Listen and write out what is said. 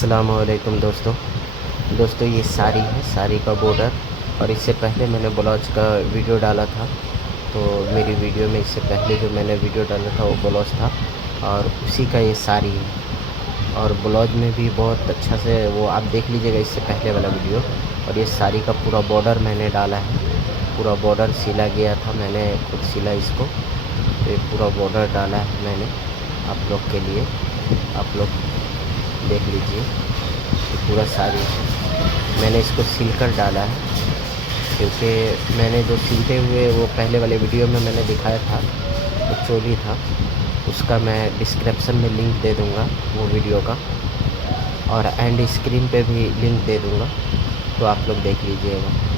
अस्सलामुअलैकुम दोस्तों ये साड़ी है, साड़ी का बॉर्डर। और इससे पहले मैंने ब्लाउज का वीडियो डाला था, तो मेरी वीडियो में इससे पहले जो मैंने वीडियो डाला था वो ब्लाउज था और उसी का ये साड़ी है। और ब्लाउज में भी बहुत अच्छा से वो आप देख लीजिएगा इससे पहले वाला वीडियो। और ये साड़ी का पूरा बॉर्डर मैंने डाला है, पूरा बॉर्डर सिला गया था, मैंने खुद सिला इसको। तो ये पूरा बॉर्डर डाला है मैंने आप लोग के लिए, आप लोग देख लीजिए। ये पूरा साड़ी है, मैंने इसको सिल कर डाला है क्योंकि मैंने जो सिलते हुए वो पहले वाले वीडियो में मैंने दिखाया था वो चोली था, उसका मैं डिस्क्रिप्शन में लिंक दे दूँगा वो वीडियो का, और एंड स्क्रीन पे भी लिंक दे दूँगा, तो आप लोग देख लीजिएगा।